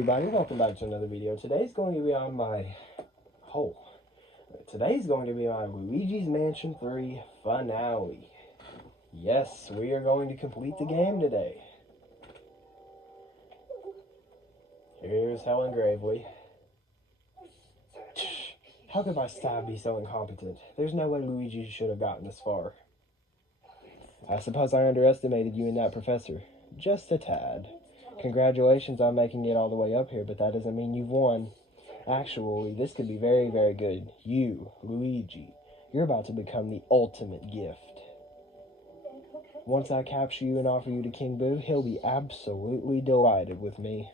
everybody, welcome back to another video. Today's going to be on my Luigi's Mansion 3 finale. Yes, we are going to complete the game today. Here's Helen Gravely. How could my staff be so incompetent? There's no way Luigi should have gotten this far. I suppose I underestimated you and that professor. Just a tad. Congratulations on making it all the way up here, but that doesn't mean you've won. Actually, this could be very, very good. You, Luigi, you're about to become the ultimate gift. Once I capture you and offer you to King Boo, he'll be absolutely delighted with me.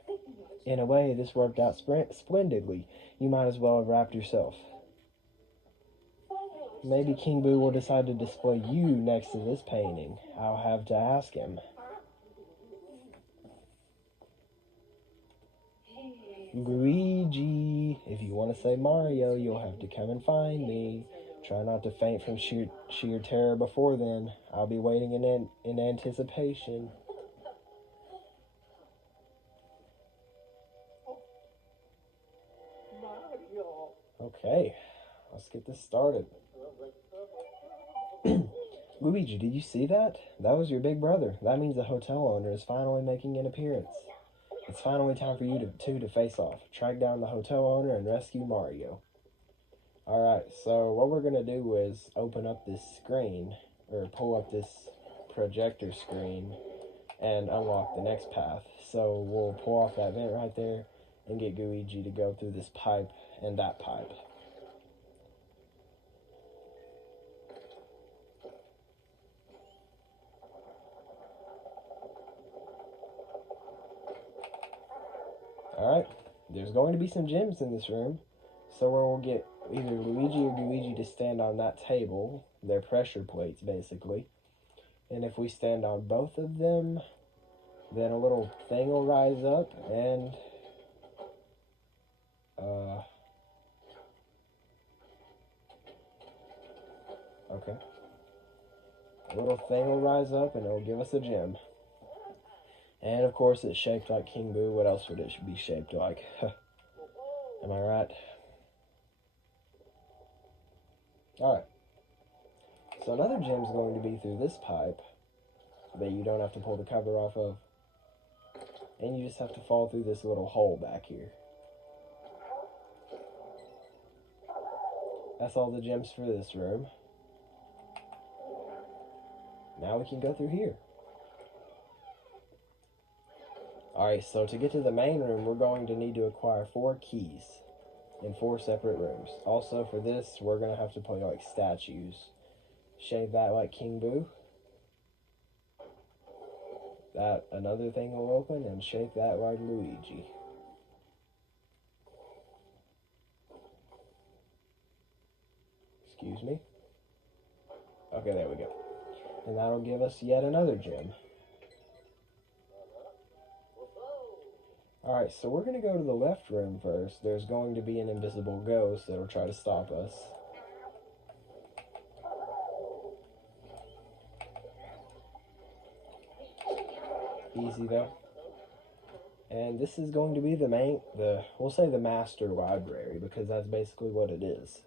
In a way, this worked out splendidly. You might as well have wrapped yourself. Maybe King Boo will decide to display you next to this painting. I'll have to ask him. Luigi, if you want to say Mario, you'll have to come and find me. Try not to faint from sheer terror before then. I'll be waiting in anticipation. Okay, let's get this started. Luigi, did you see that? That was your big brother. That means the hotel owner is finally making an appearance. It's finally time for you two to face off. Track down the hotel owner and rescue Mario. Alright, so what we're going to do is open up this screen, or pull up this projector screen, and unlock the next path. So we'll pull off that vent right there and get Luigi to go through this pipe and that pipe. Alright, there's going to be some gems in this room, so we'll get either Luigi or Luigi to stand on that table. They're pressure plates, basically. And if we stand on both of them, then a little thing will rise up, and okay. A little thing will rise up, and it'll give us a gem. And of course, it's shaped like King Boo. What else would it be shaped like? Am I right? Alright. So another gem's going to be through this pipe that you don't have to pull the cover off of. And you just have to fall through this little hole back here. That's all the gems for this room. Now we can go through here. Alright, so to get to the main room, we're going to need to acquire 4 keys in 4 separate rooms. Also, for this, we're going to have to play like statues. Shave that like King Boo. That another thing will open, and shape that like Luigi. Excuse me. Okay, there we go. And that'll give us yet another gem. Alright, so we're going to go to the left room first. There's going to be an invisible ghost that'll try to stop us. Easy though. And this is going to be we'll say the master library, because that's basically what it is.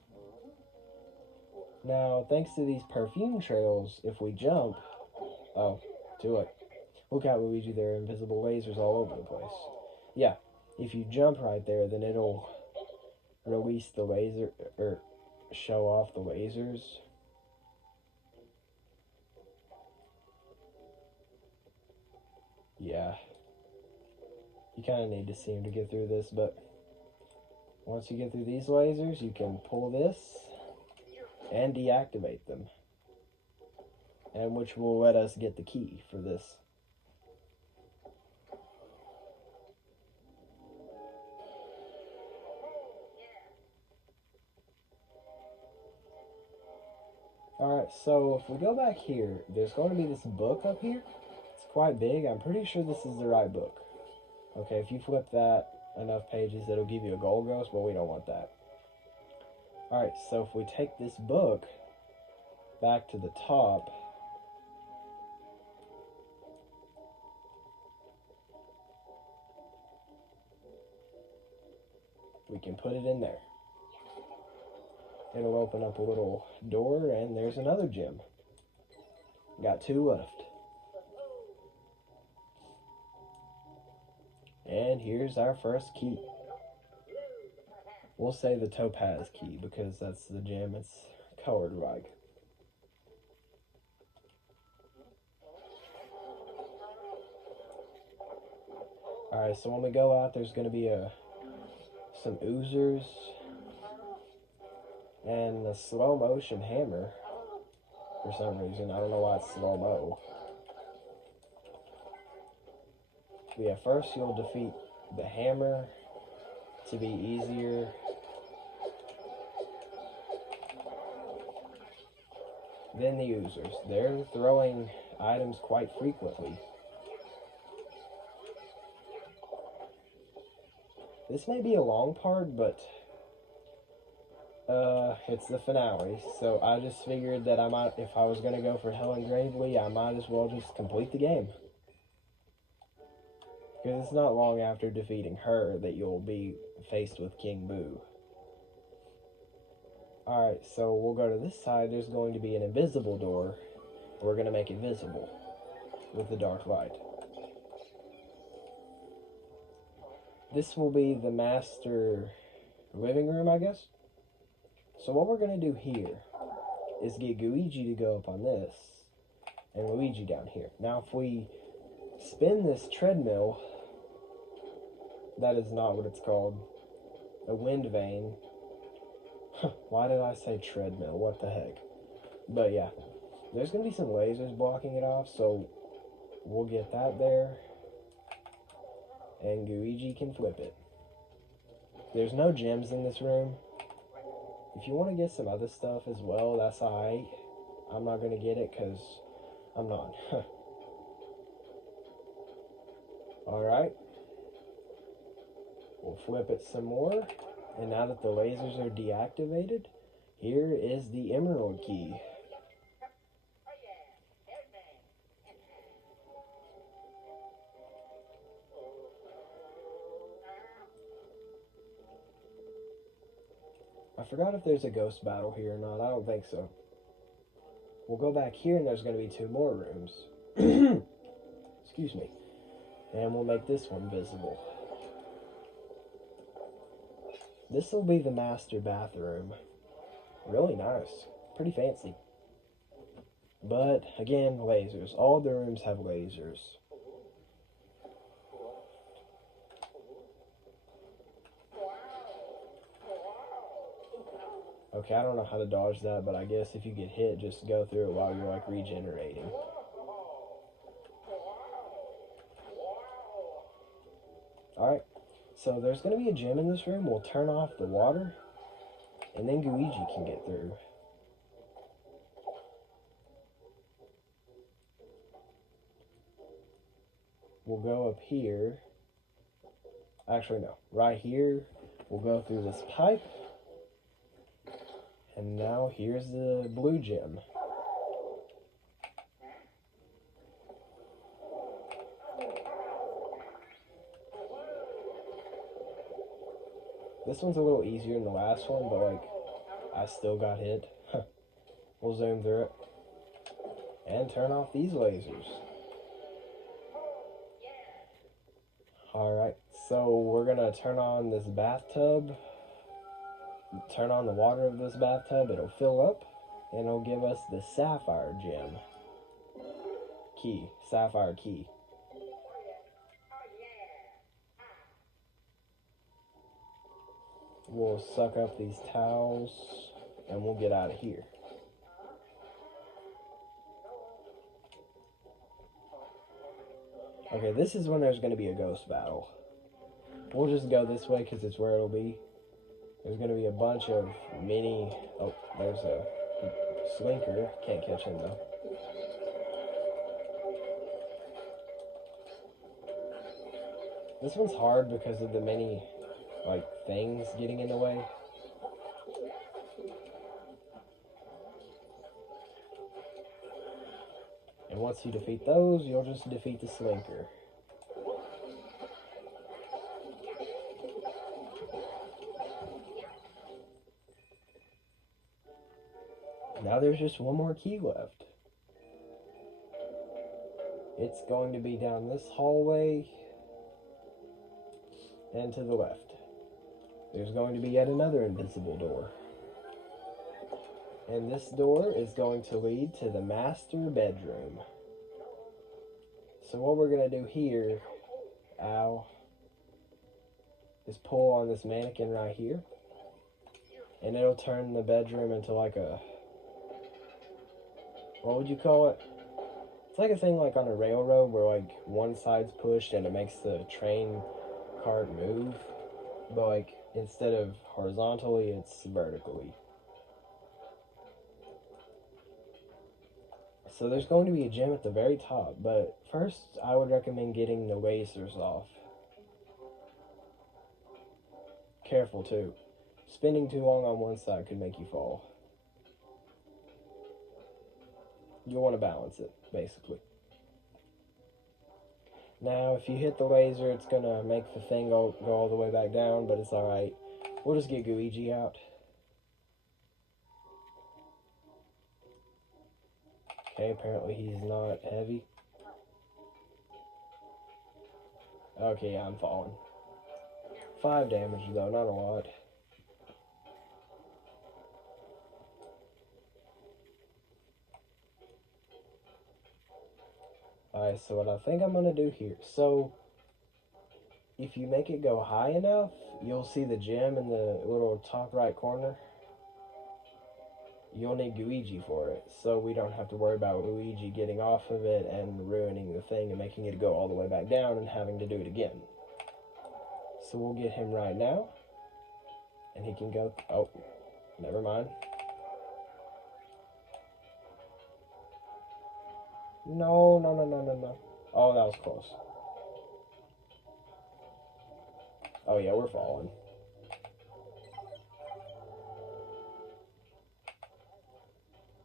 Now, thanks to these perfume trails, if we jump, look out, Luigi, there are invisible lasers all over the place. Yeah, if you jump right there, then it'll release the laser, or show off the lasers. Yeah. You kind of need to see him to get through this, but once you get through these lasers, you can pull this and deactivate them. And which will let us get the key for this. Alright, so if we go back here, there's going to be this book up here. It's quite big. I'm pretty sure this is the right book. Okay, if you flip that enough pages, it'll give you a gold ghost, but we don't want that. Alright, so if we take this book back to the top, we can put it in there. It'll open up a little door, and there's another gem. Got 2 left. And here's our first key. We'll say the topaz key because that's the gem it's colored like. Alright, so when we go out, there's going to be some oozers and a slow motion hammer for some reason. I don't know why it's slow-mo. But yeah, first you'll defeat the hammer to be easier. Then the oozers. They're throwing items quite frequently. This may be a long part, but it's the finale, so I just figured that if I was going to go for Helen Gravely, I might as well just complete the game. Because it's not long after defeating her that you'll be faced with King Boo. Alright, so we'll go to this side. There's going to be an invisible door. We're going to make it visible with the dark light. This will be the master living room, I guess. So what we're going to do here is get Luigi to go up on this and Luigi down here. Now if we spin this treadmill, that is not what it's called, a wind vane. Why did I say treadmill? What the heck? But yeah, there's going to be some lasers blocking it off, so we'll get that there. And Luigi can flip it. There's no gems in this room. If you want to get some other stuff as well, that's alright. I'm not going to get it because I'm not. Alright. We'll flip it some more. And now that the lasers are deactivated, here is the emerald key. I forgot if there's a ghost battle here or not. I don't think so. We'll go back here and there's going to be 2 more rooms. Excuse me. And we'll make this one visible. This will be the master bathroom. Really nice. Pretty fancy. But, again, lasers. All the rooms have lasers. Okay, I don't know how to dodge that, but I guess if you get hit, just go through it while you're, like, regenerating. Alright, so there's going to be a gem in this room. We'll turn off the water, and then Luigi can get through. We'll go up here. Actually, no. Right here, we'll go through this pipe. And now here's the blue gem. This one's a little easier than the last one, but like, I still got hit. We'll zoom through it. And turn off these lasers. Alright, so we're gonna turn on this bathtub. Turn on the water of this bathtub, it'll fill up, and it'll give us the sapphire gem. Key, sapphire key. We'll suck up these towels, and we'll get out of here. Okay, this is when there's going to be a ghost battle. We'll just go this way because it's where it'll be. There's going to be a bunch of mini... Oh, there's a slinker. Can't catch him, though. This one's hard because of the many, like, things getting in the way. And once you defeat those, you'll just defeat the slinker. Now there's just one more key left. It's going to be down this hallway and to the left. There's going to be yet another invisible door. And this door is going to lead to the master bedroom. So what we're going to do here, is pull on this mannequin right here. And it'll turn the bedroom into like a, what would you call it? It's like a thing like on a railroad where like one side's pushed and it makes the train cart move. But like instead of horizontally, it's vertically. So there's going to be a gem at the very top, but first I would recommend getting the lasers off. Careful too. Spending too long on one side could make you fall. You'll want to balance it, basically. Now, if you hit the laser, it's going to make the thing go all the way back down, but it's alright. We'll just get Luigi out. Okay, apparently he's not heavy. Okay, I'm falling. 5 damage though, not a lot. Alright, so what I think I'm going to do here. So, if you make it go high enough, you'll see the gem in the little top right corner. You'll need Luigi for it, so we don't have to worry about Luigi getting off of it and ruining the thing and making it go all the way back down and having to do it again. So we'll get him right now, and he can go, oh, never mind. No. Oh, that was close. Oh yeah, we're falling.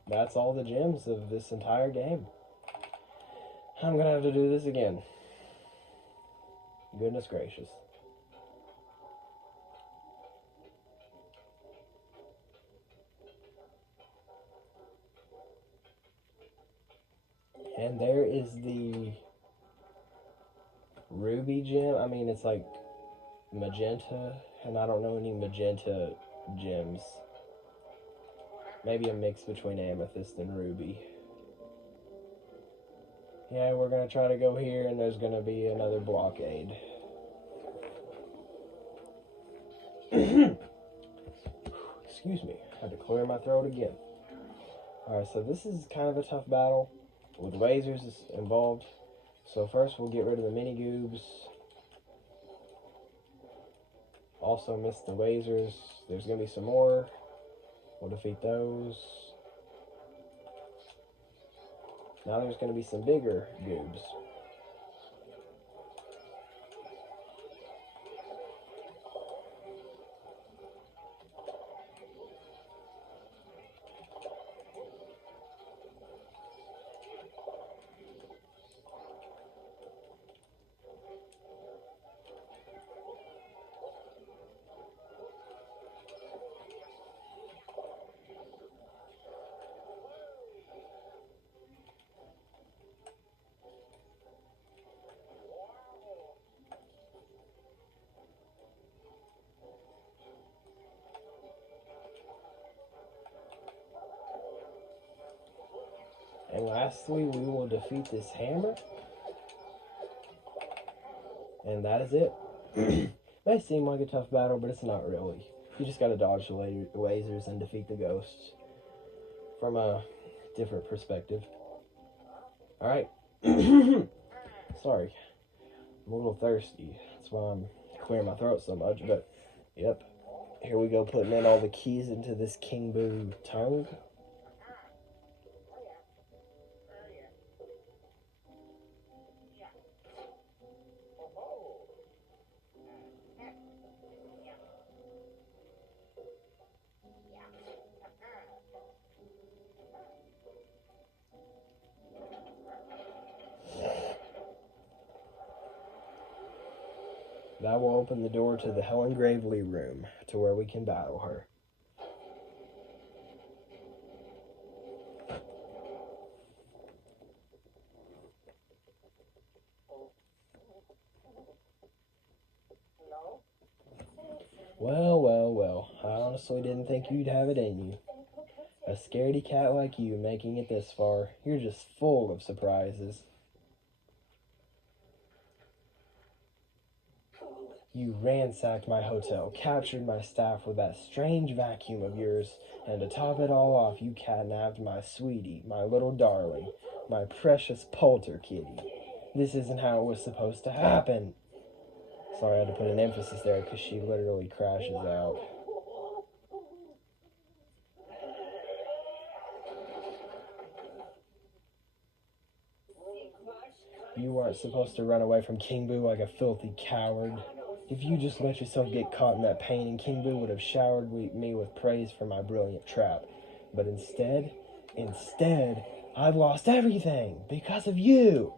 That's all the gems of this entire game. I'm gonna have to do this again. Goodness gracious. And there is the ruby gem. I mean, it's like magenta, and I don't know any magenta gems. Maybe a mix between amethyst and ruby. Yeah, we're going to try to go here, and there's going to be another blockade. Excuse me, I had to clear my throat again. Alright, so this is kind of a tough battle with lasers involved. So first we'll get rid of the mini goobs. Also missed the lasers. There's going to be some more. We'll defeat those. Now there's going to be some bigger goobs. And lastly, we will defeat this hammer. And that is it. May seem like a tough battle, but it's not really. You just gotta dodge the lasers and defeat the ghosts from a different perspective. Alright. Sorry. I'm a little thirsty. That's why I'm clearing my throat so much, but yep. Here we go, putting in all the keys into this King Boo tongue. That will open the door to the Helen Gravely room, to where we can battle her. Well, well, well. I honestly didn't think you'd have it in you. A scaredy cat like you making it this far. You're just full of surprises. You ransacked my hotel, captured my staff with that strange vacuum of yours, and to top it all off, you kidnapped my sweetie, my little darling, my precious polter kitty. This isn't how it was supposed to happen. Sorry, I had to put an emphasis there because she literally crashes out. You weren't supposed to run away from King Boo like a filthy coward. If you just let yourself get caught in that painting, King Boo would have showered me with praise for my brilliant trap. But instead, I've lost everything because of you.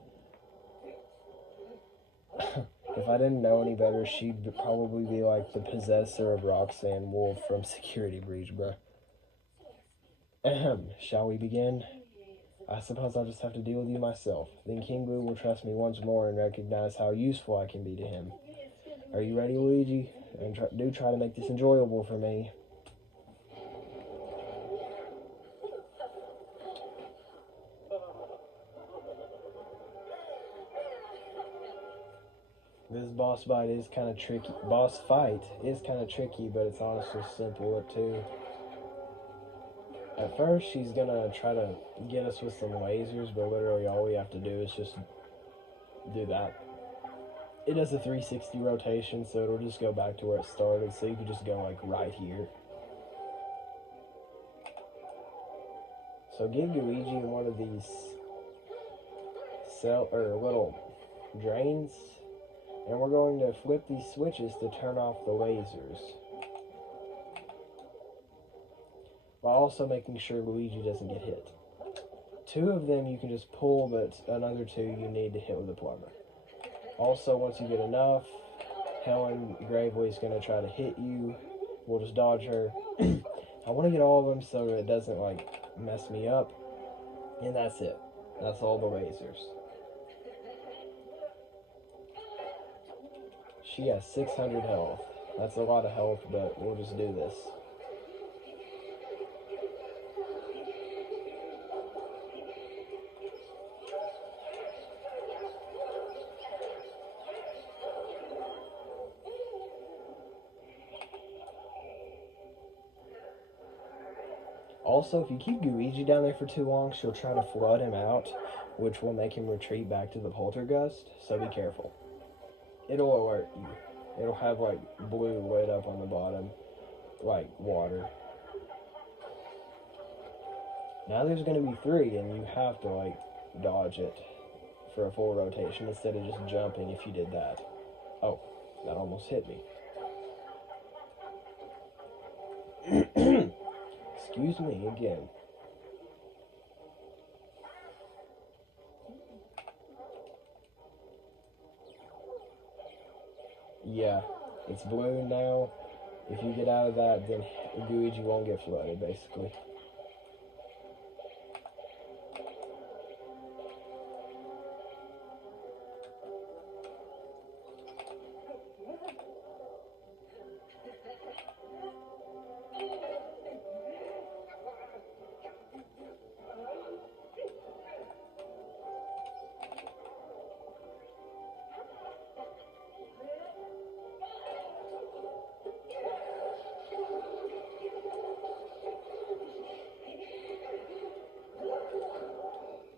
If I didn't know any better, she'd probably be like the possessor of Roxanne Wolf from Security Breach, bruh. Ahem. Shall we begin? I suppose I'll just have to deal with you myself. Then King Boo will trust me once more and recognize how useful I can be to him. Are you ready, Luigi? And do try to make this enjoyable for me. This boss fight is kind of tricky. But it's honestly simple too. At first, she's gonna try to get us with some lasers, but literally all we have to do is just do that. It does a 360 rotation, so it'll just go back to where it started, so you can just go like right here. So give Luigi one of these little drains, and we're going to flip these switches to turn off the lasers, while also making sure Luigi doesn't get hit. 2 of them you can just pull, but another 2 you need to hit with a plumber. Also, once you get enough, Helen Gravely is going to try to hit you. We'll just dodge her. I want to get all of them so it doesn't like mess me up. And that's it. That's all the lasers. She has 600 health. That's a lot of health, but we'll just do this. Also, if you keep Luigi down there for too long, she'll try to flood him out, which will make him retreat back to the poltergust, so be careful. It'll alert you. It'll have like blue lit up on the bottom, like water. Now there's going to be 3, and you have to like dodge it for a full rotation instead of just jumping if you did that. Oh, that almost hit me. Excuse me again. Yeah, it's blue now. If you get out of that, then Luigi won't get flooded, basically.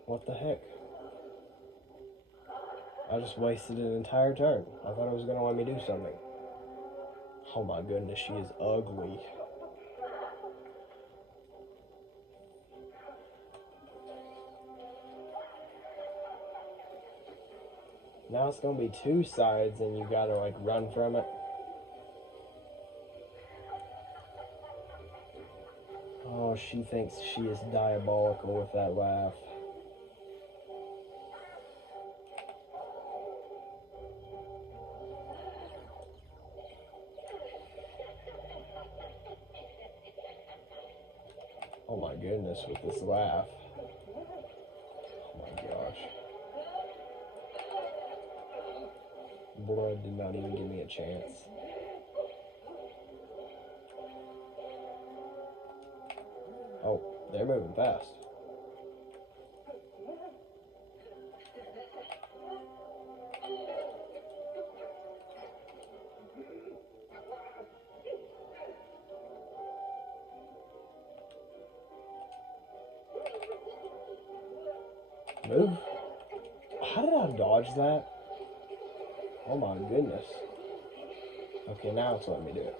What the heck? I just wasted an entire turn. I thought it was going to let me do something. Oh my goodness, she is ugly. Now it's going to be 2 sides and you got to like run from it. Oh, she thinks she is diabolical with that laugh. Oh my goodness, with this laugh. Oh my gosh. Blood did not even give me a chance. Oh, they're moving fast. Move. How did I dodge that? Oh my goodness. Okay, now it's letting me do it.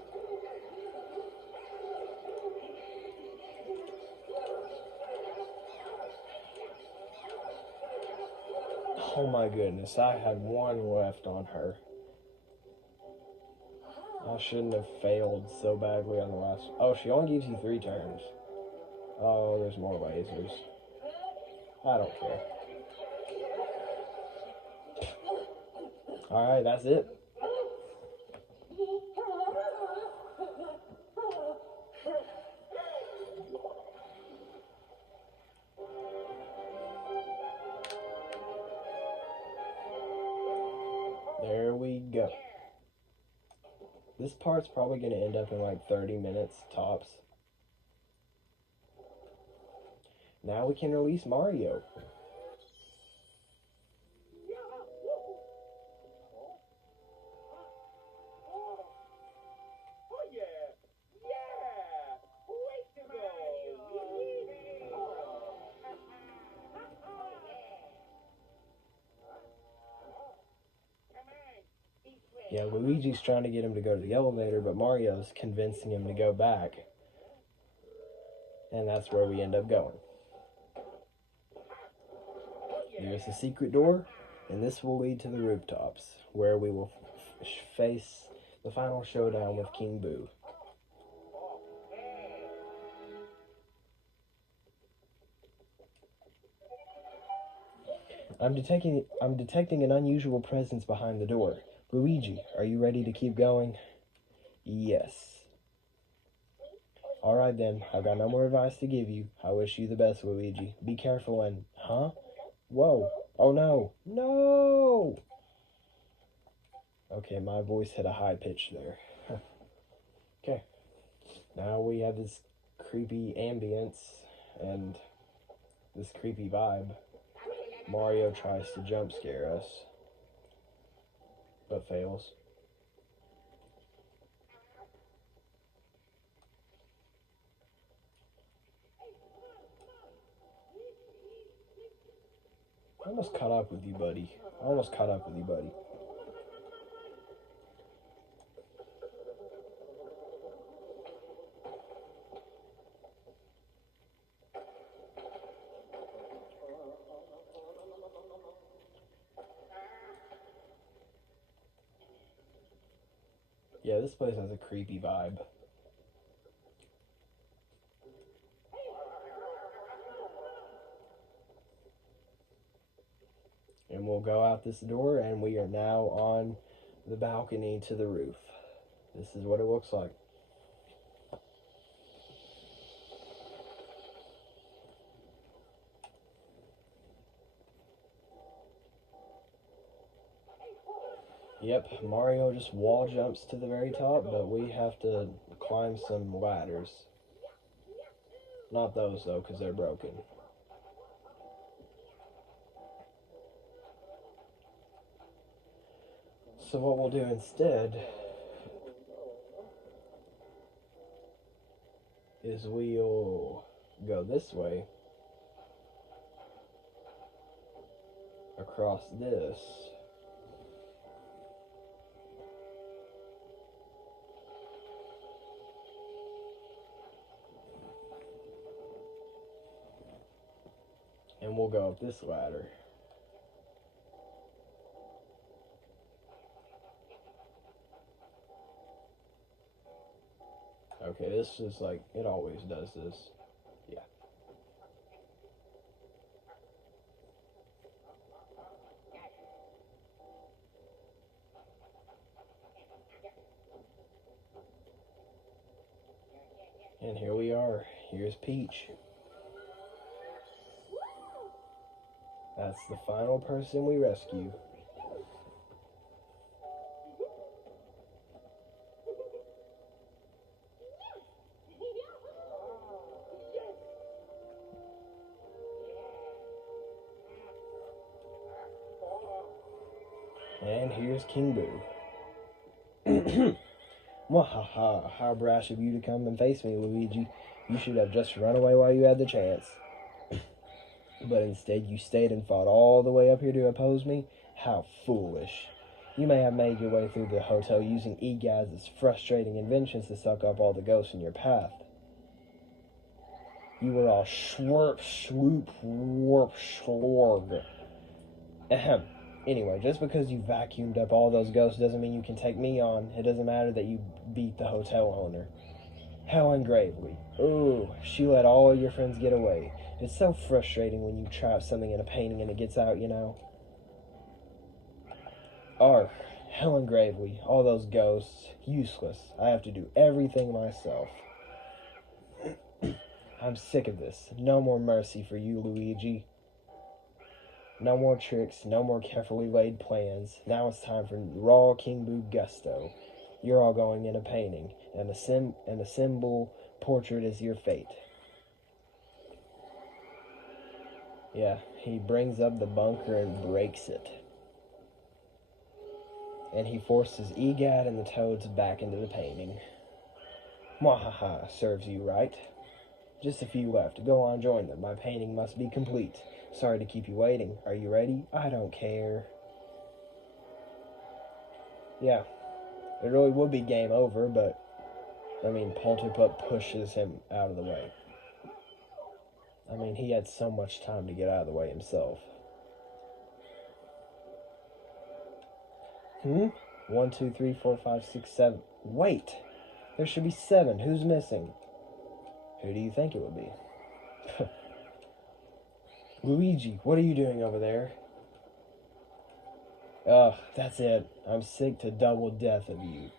Oh my goodness, I had one left on her. I shouldn't have failed so badly on the last. Oh, she only gives you 3 turns. Oh, there's more lasers. I don't care. Alright, that's it. There we go. This part's probably going to end up in like 30 minutes tops. Now we can release Mario. Yeah, Luigi's trying to get him to go to the elevator, but Mario's convincing him to go back. And that's where we end up going. There's a secret door, and this will lead to the rooftops, where we will face the final showdown with King Boo. I'm detecting an unusual presence behind the door. Luigi, are you ready to keep going? Yes. Alright then, I've got no more advice to give you. I wish you the best, Luigi. Be careful and... Huh? Whoa. Oh no. No! Okay, my voice hit a high pitch there. Okay. Now we have this creepy ambience and this creepy vibe. Mario tries to jump scare us, but fails. I almost caught up with you, buddy. Yeah, this place has a creepy vibe. And we'll go out this door, and we are now on the balcony to the roof. This is what it looks like. Yep, Mario just wall jumps to the very top, but we have to climb some ladders. Not those, though, because they're broken. So what we'll do instead is we'll go this way, across this, and we'll go up this ladder. Okay, this is like, it always does this. Yeah. And here we are. Here's Peach. That's the final person we rescue. And here's King Boo. Mwahaha, how brash of you to come and face me, Luigi. You should have just run away while you had the chance. But instead you stayed and fought all the way up here to oppose me? How foolish. You may have made your way through the hotel using Egad's frustrating inventions to suck up all the ghosts in your path. You were all schwerp, schloop, warp, schlorg. Ahem. Anyway, just because you vacuumed up all those ghosts doesn't mean you can take me on. It doesn't matter that you beat the hotel owner. Helen Gravely. Ooh, she let all your friends get away. It's so frustrating when you trap something in a painting and it gets out, you know. Arf, Helen Gravely, all those ghosts, useless. I have to do everything myself. I'm sick of this. No more mercy for you, Luigi. No more tricks, no more carefully laid plans. Now it's time for raw King Boo gusto. You're all going in a painting, and a symbol portrait is your fate. Yeah, he brings up the bunker and breaks it. And he forces Egad and the Toads back into the painting. Mwahaha, serves you right. Just a few left. Go on, join them. My painting must be complete. Sorry to keep you waiting. Are you ready? I don't care. Yeah, it really would be game over, but, I mean, Polterpup pushes him out of the way. I mean, he had so much time to get out of the way himself. 1, 2, 3, 4, 5, 6, 7. Wait! There should be 7. Who's missing? Who do you think it would be? Luigi, what are you doing over there? Ugh, that's it. I'm sick to double death of you.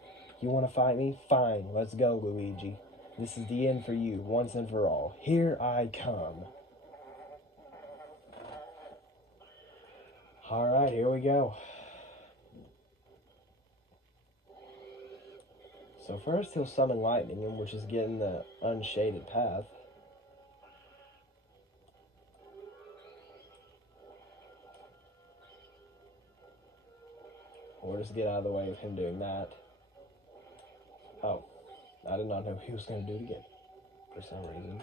You want to fight me? Fine, let's go, Luigi. This is the end for you, once and for all. Here I come. Alright, here we go. So first he'll summon lightning, which is getting the unshaded path. We'll just get out of the way of him doing that. Oh, I did not know he was going to do it again, for some reason.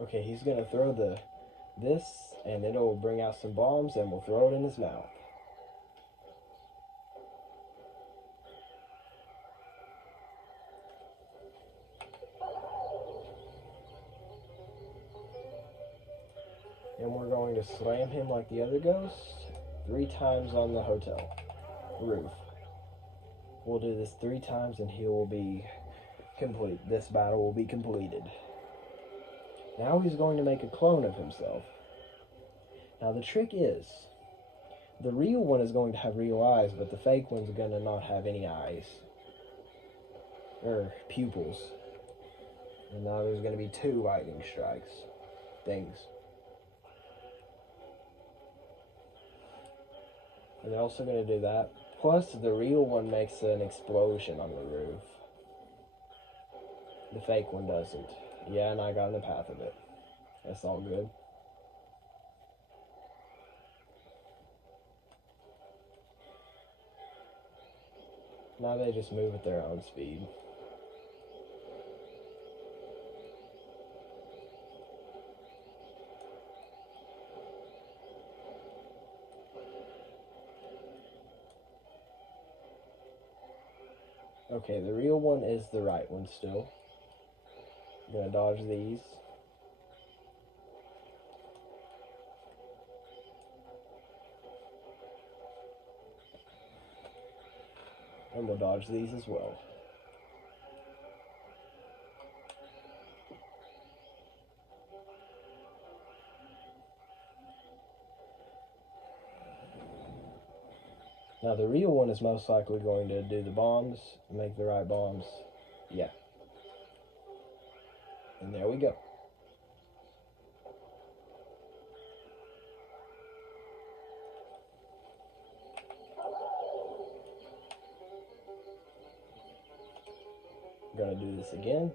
Okay, he's gonna throw this, and it'll bring out some bombs, and we'll throw it in his mouth. And we're going to slam him like the other ghosts 3 times on the hotel roof. We'll do this 3 times, and he will be complete. This battle will be completed. Now he's going to make a clone of himself. Now the trick is, the real one is going to have real eyes, but the fake one's going to not have any eyes. Or pupils. And now there's going to be 2 lightning strikes. Things. And they're also going to do that. Plus, the real one makes an explosion on the roof. The fake one doesn't. Yeah, and I got in the path of it. That's all good. Now they just move at their own speed. Okay, the real one is the right one still. I'm gonna dodge these. And we'll dodge these as well. Now, the real one is most likely going to do the bombs, make the right bombs. Yeah. And there we go. I'm gonna do this again.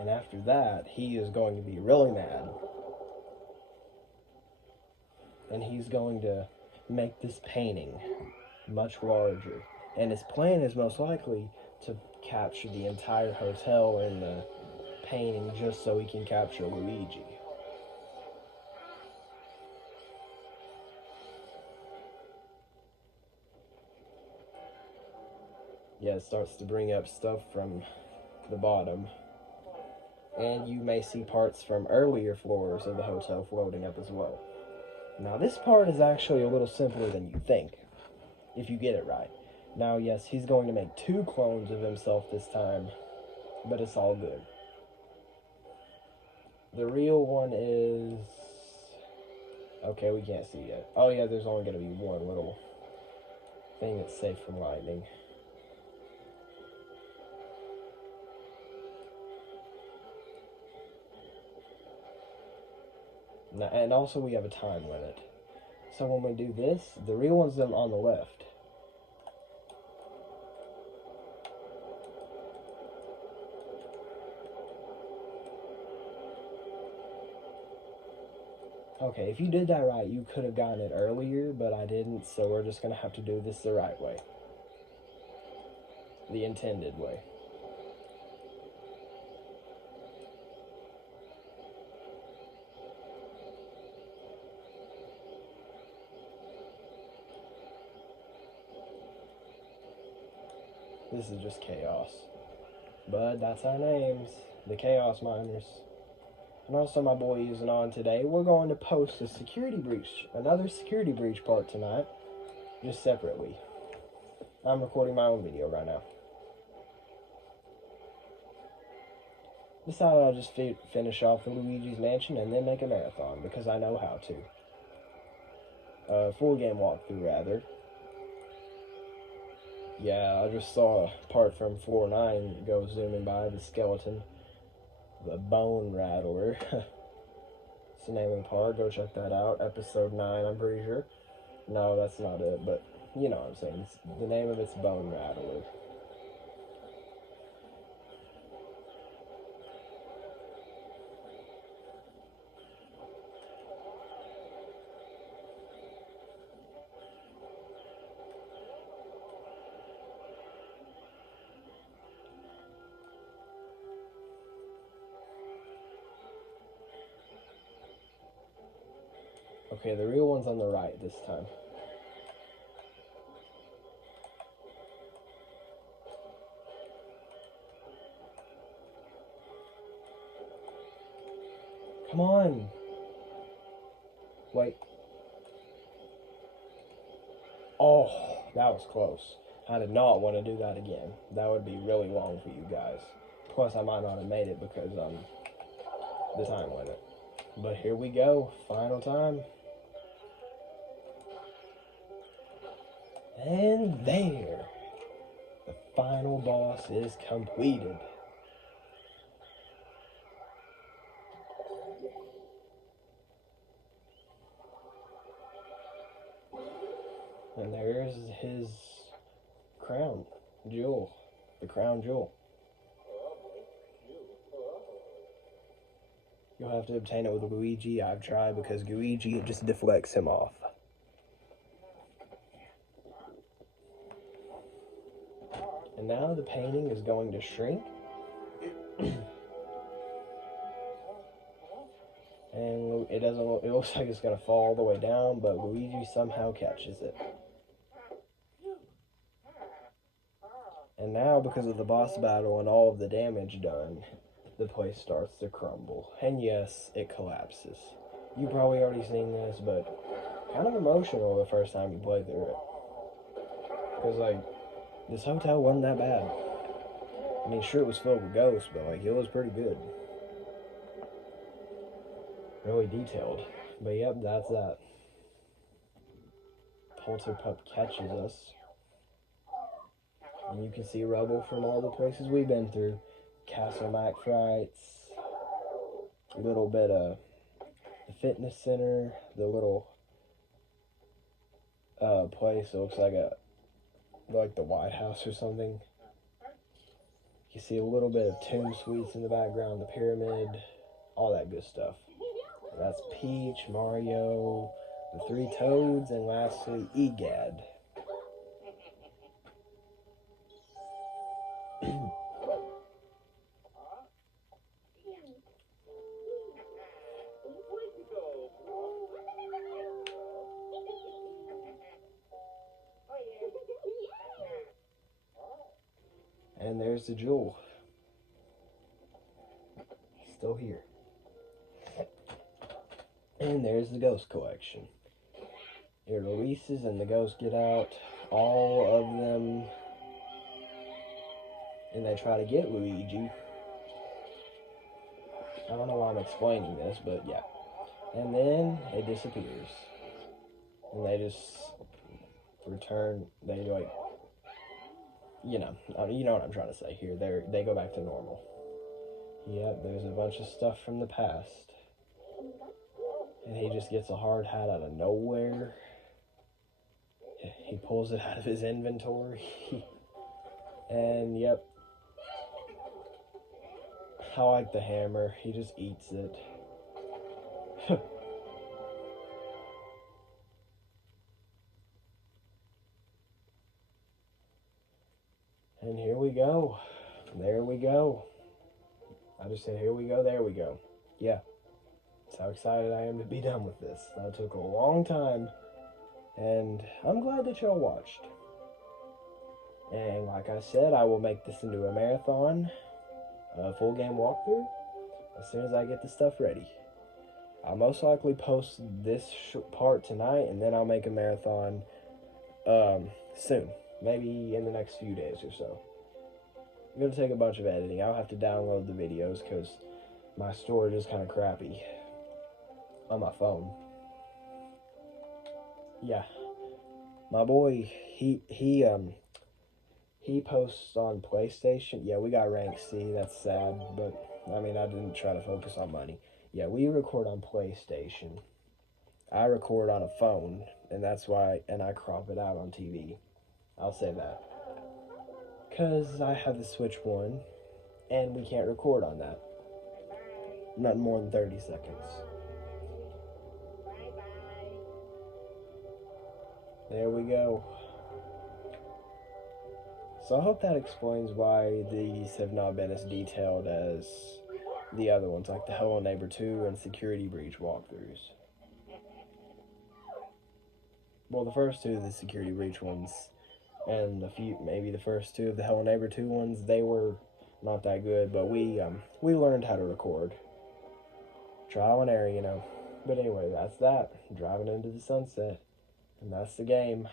And after that, he is going to be really mad. And he's going to make this painting much larger. And his plan is most likely to capture the entire hotel in the painting just so he can capture Luigi. Yeah, it starts to bring up stuff from the bottom. And you may see parts from earlier floors of the hotel floating up as well. Now, this part is actually a little simpler than you think, if you get it right. Now, yes, he's going to make 2 clones of himself this time, but it's all good. The real one is... Okay, we can't see yet. Oh yeah, there's only going to be one little thing that's safe from lightning. Now, and also we have a time limit. So when we do this, the real one's on the left. Okay, if you did that right, you could have gotten it earlier, but I didn't, so we're just going to have to do this the right way. The intended way. This is just chaos. But that's our names, the Chaos Miners. And also my boy using on today, we're going to post a security breach, another security breach part tonight, just separately. I'm recording my own video right now. Decided I'll just finish off the Luigi's Mansion and then make a marathon, because I know how to. Full game walkthrough, rather. Yeah, I just saw a part from floor 9 go zooming by, the skeleton. The Bone Rattler. It's the name of the part. Go check that out. Episode 9, I'm pretty sure. No, that's not it, but you know what I'm saying. The name of it's Bone Rattler. Okay, the real one's on the right this time. Come on! Wait. Oh, that was close. I did not want to do that again. That would be really long for you guys. Plus, I might not have made it because, the time limit. But here we go. Final time. And there, the final boss is completed. And there's his crown jewel, the crown jewel. You'll have to obtain it with Luigi. I've tried because Luigi just deflects him off. And now the painting is going to shrink. And it looks like it's going to fall all the way down, but Luigi somehow catches it. And now, because of the boss battle and all of the damage done, the place starts to crumble. And yes, it collapses. You've probably already seen this, but kind of emotional the first time you play through it. Because, like, this hotel wasn't that bad. I mean, sure, it was filled with ghosts, but, like, it was pretty good. really detailed. But yep, that's that. Polterpup catches us. And you can see rubble from all the places we've been through. Castle McFrights, a little bit of the fitness center, the little place that looks like the White House or something. You see a little bit of Tomb Suites in the background, the pyramid, all that good stuff. And that's Peach, Mario, the three Toads, and lastly, Egad. And there's the jewel. Still here. And there's the ghost collection. It releases and the ghosts get out, all of them, and they try to get Luigi. I don't know why I'm explaining this, but yeah. And then it disappears. And they just return, they like, you know what I'm trying to say here. They go back to normal. Yep, there's a bunch of stuff from the past. And he just gets a hard hat out of nowhere. He pulls it out of his inventory. And yep. I like the hammer. He just eats it. And here we go. There we go. I just said, here we go, there we go. Yeah. That's how excited I am to be done with this. That took a long time. And I'm glad that y'all watched. And like I said, I will make this into a marathon, a full game walkthrough, as soon as I get the stuff ready. I'll most likely post this part tonight, and then I'll make a marathon soon. Maybe in the next few days or so. I'm going to take a bunch of editing. I'll have to download the videos because my storage is kind of crappy on my phone. Yeah. My boy, he posts on PlayStation. Yeah, we got rank C. That's sad, but I mean, I didn't try to focus on money. Yeah, we record on PlayStation. I record on a phone, and that's why, and I crop it out on TV. I'll say that. Because I have the Switch 1, and we can't record on that. Not more than 30 seconds. There we go. So I hope that explains why these have not been as detailed as the other ones, like the Hello Neighbor 2 and Security Breach walkthroughs. Well, the first two of the Security Breach ones, and maybe the first two of the Hello Neighbor 2 ones, they were not that good, but we learned how to record. Trial and error, you know. But anyway, that's that. Driving into the sunset. And that's the game.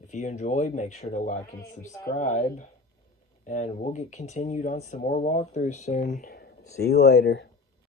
If you enjoyed, make sure to like and subscribe. And we'll get continued on some more walkthroughs soon. See you later.